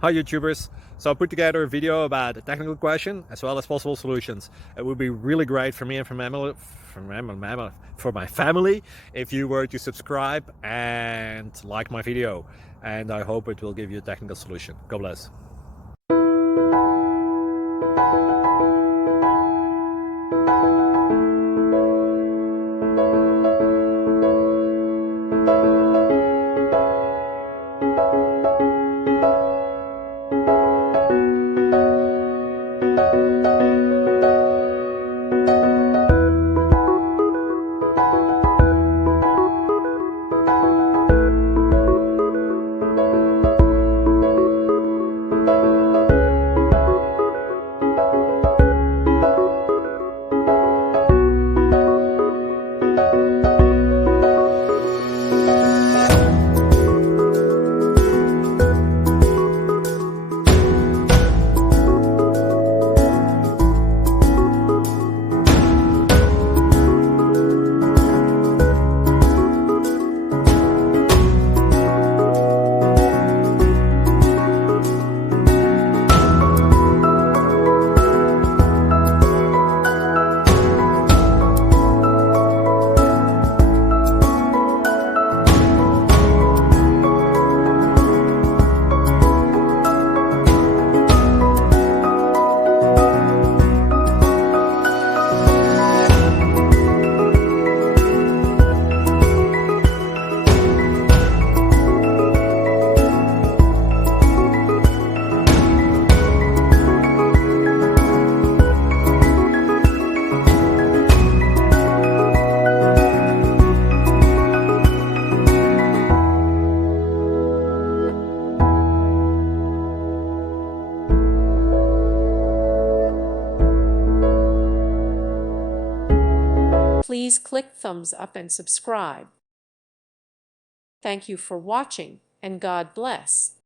Hi YouTubers. So I put together a video about a technical question as well as possible solutions. It would be really great for me and for my family if you were to subscribe and like my video. And I hope it will give you a technical solution. God bless. Please click thumbs up and subscribe. Thank you for watching, and God bless.